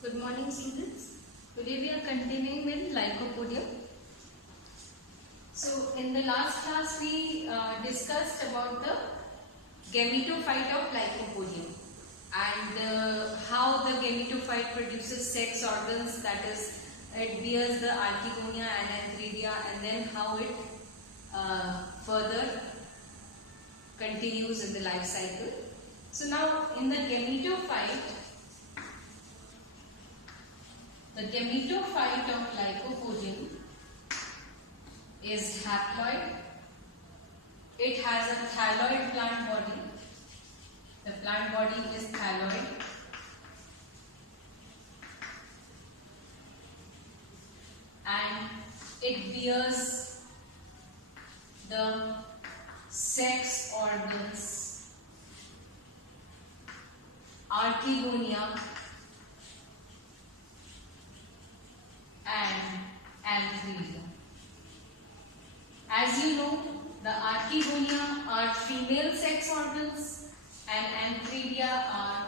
Good morning, students. Today we are continuing with Lycopodium. So in the last class we discussed about the gametophyte of Lycopodium and how the gametophyte produces sex organs, that is it bears the Archegonia and Antheridia, and then how it further continues in the life cycle. So now in the gametophyte of Lycopodium is haploid. It has a thalloid plant body. The plant body is thalloid. And it bears the sex organs Archegonia and Antheridia. As you know, the Archegonia are female sex organs and Antheridia are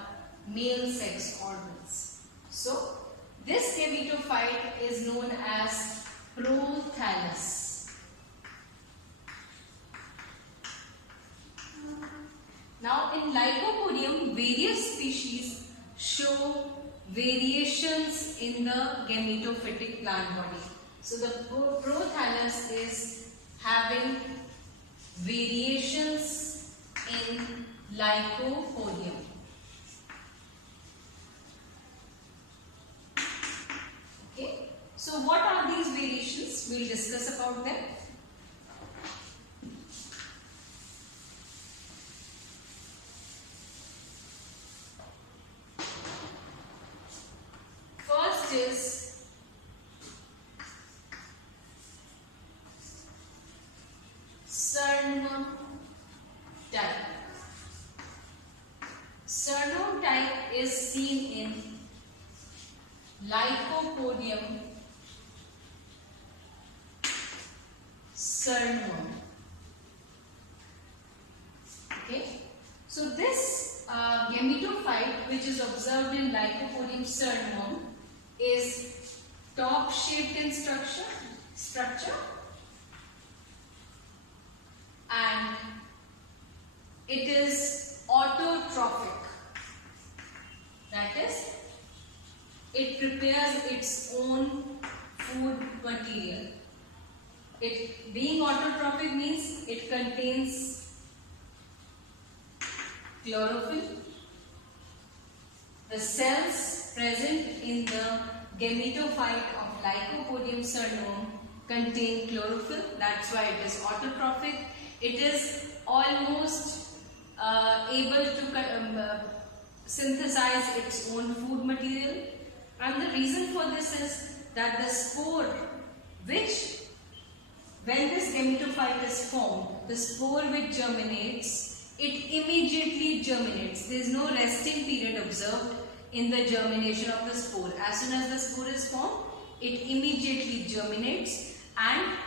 male sex organs. So, this gametophyte is known as prothallus. Now, in Lycopodium, various species show variations in the gametophytic plant body. So the prothallus is having variations in Lycopodium. Okay. So what are these variations? We'll discuss about them. Is Sernum type. Sernum type is seen in Lycopodium Sernum. Okay, so this gametophyte which is observed in Lycopodium Sernum is top shaped in structure and it is autotrophic, that is it prepares its own food material. It being autotrophic means it contains chlorophyll. The cells present in the gametophyte of Lycopodium Sernum contain chlorophyll. That's why it is autotrophic. It is almost able to synthesize its own food material. And the reason for this is that the spore, which when this gametophyte is formed, the spore which germinates, it immediately germinates. There is no resting period observed in the germination of the spore. As soon as the spore is formed, it immediately germinates and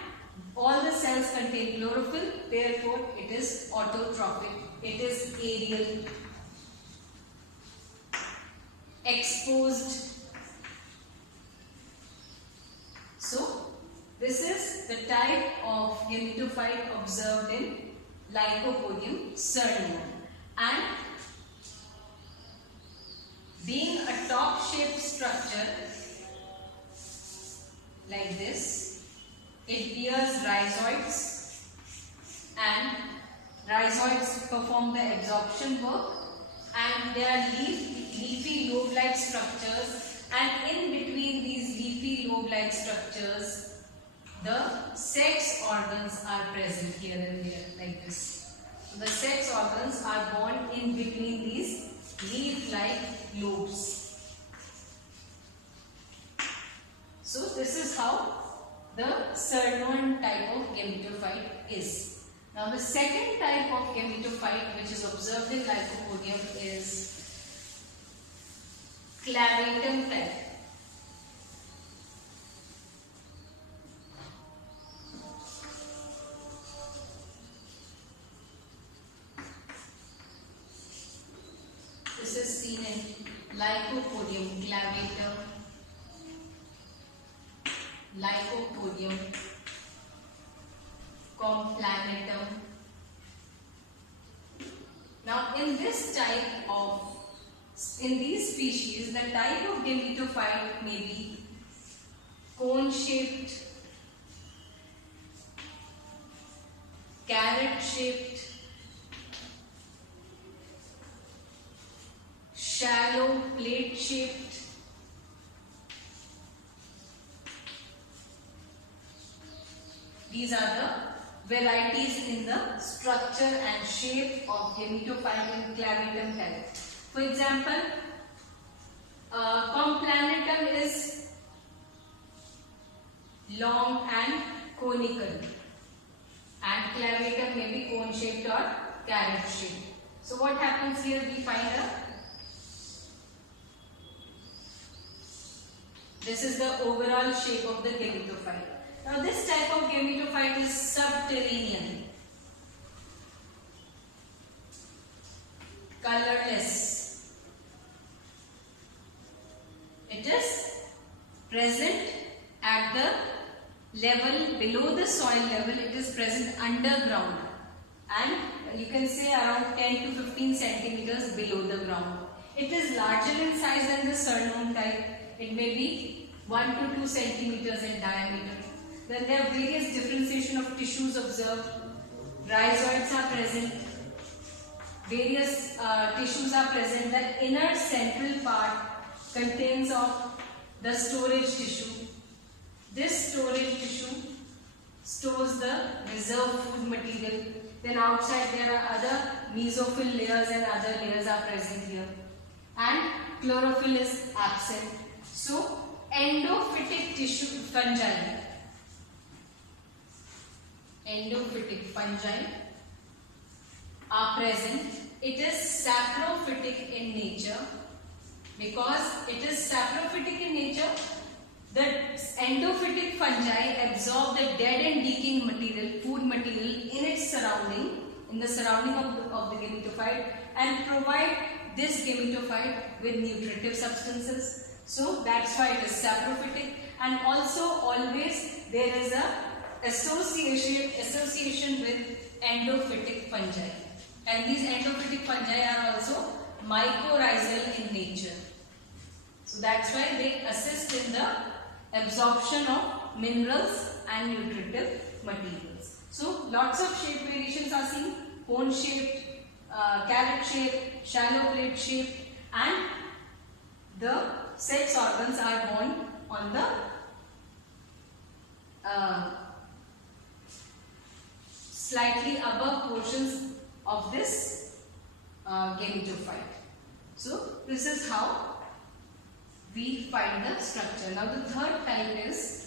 all the cells contain chlorophyll, therefore it is autotrophic. It is aerial, exposed. So, this is the type of gametophyte observed in Lycopodium Sernum, and being a top-shaped structure like this, it bears rhizoids, and rhizoids perform the absorption work, and there are leafy lobe-like structures, and in between these leafy lobe-like structures the sex organs are present here and there like this. So the sex organs are born in between these leaf-like lobes. So this is how the Sernum type of gametophyte is. Now the second type of gametophyte which is observed in Lycopodium is clavatum type. This is seen in Lycopodium clavatum Lycopodium complanatum. Now in these species, the type of gametophyte may be cone-shaped, carrot-shaped, shallow plate-shaped, these are the varieties in the structure and shape of gametophyte in clavatum type. For example, complanatum is long and conical, and clavatum may be cone shaped or carrot shaped. So what happens here? We find this is the overall shape of the gametophyte. Now this type of gametophyte is subterranean, colorless. It is present at the level below the soil level. It is present underground, and you can say around 10 to 15 centimeters below the ground. It is larger in size than the surnome type. It may be 1 to 2 centimeters in diameter. Then there are various differentiation of tissues observed. Rhizoids are present. Various tissues are present. The inner central part contains of the storage tissue. This storage tissue stores the reserved food material. Then outside there are other mesophyll layers and other layers are present here. And chlorophyll is absent. So endophytic tissue fungi. Endophytic fungi are present. It is saprophytic in nature. Because it is saprophytic in nature, the endophytic fungi absorb the dead and decaying material, food material in its surrounding, in the surrounding of the gametophyte, and provide this gametophyte with nutritive substances. So that's why it is saprophytic. And also always there is a association with endophytic fungi, and these endophytic fungi are also mycorrhizal in nature. So that's why they assist in the absorption of minerals and nutritive materials. So lots of shape variations are seen: cone shaped, carrot shaped, shallow plate shaped, and the sex organs are borne on the slightly above portions of this gametophyte. So this is how we find the structure. Now the third type is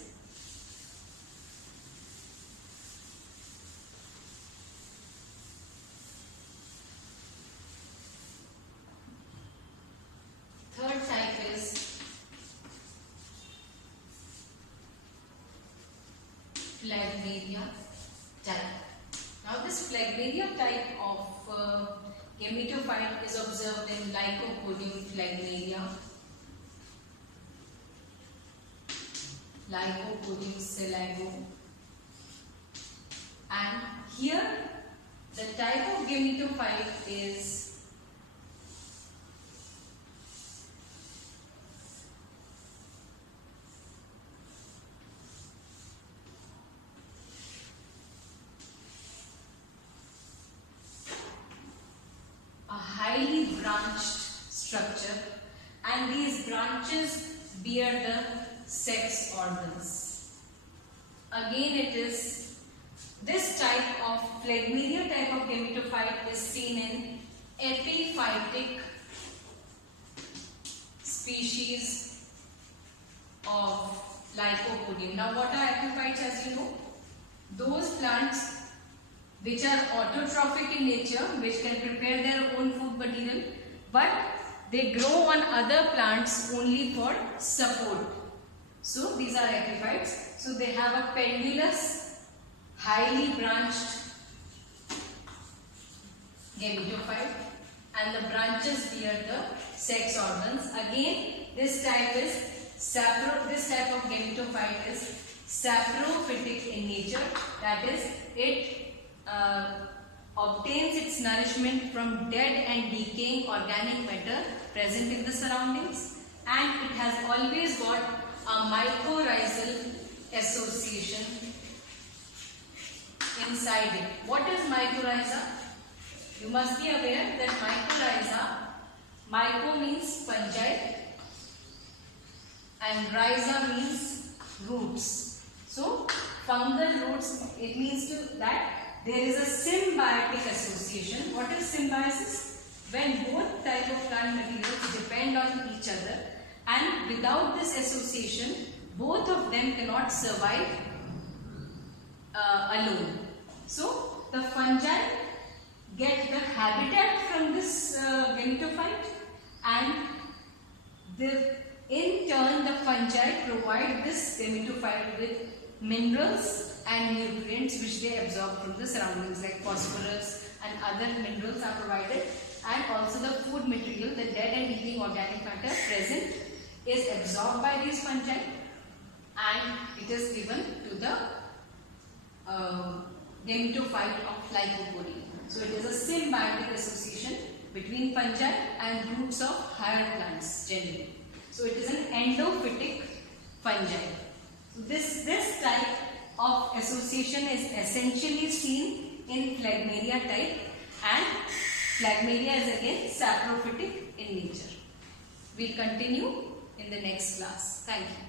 Phlegmaria type. Now this Phlegmaria type of gametophyte is observed in Lycopodium phlegmaria, Lycopodium selago, and here the type of gametophyte is highly branched structure, and these branches bear the sex organs. Again, it is this type of Phlegmaria type of gametophyte is seen in epiphytic species of Lycopodium. Now, what are epiphytes, as you know? Those plants which are autotrophic in nature, which can prepare their own food material, but they grow on other plants only for support. So these are epiphytes. So they have a pendulous, highly branched gametophyte, and the branches bear the sex organs. Again, this type of gametophyte is saprophytic in nature, that is, it obtains its nourishment from dead and decaying organic matter present in the surroundings, and it has always got a mycorrhizal association inside it. What is mycorrhiza? You must be aware that mycorrhiza, myco means fungi and rhiza means roots. So fungal roots, it means that there is a symbiotic association. What is symbiosis? When both type of plant materials depend on each other, and without this association, both of them cannot survive alone. So the fungi get the habitat from this gametophyte, and in turn the fungi provide this gametophyte with minerals and nutrients which they absorb from the surroundings, like phosphorus and other minerals are provided, and also the food material, the dead and decaying organic matter present, is absorbed by these fungi and it is given to the gametophyte of Lycopodium. So it is a symbiotic association between fungi and roots of higher plants generally. So it is an endophytic fungi. So this type of association is essentially seen in Phlegmaria type, and Phlegmaria is again saprophytic in nature. We'll continue in the next class. Thank you.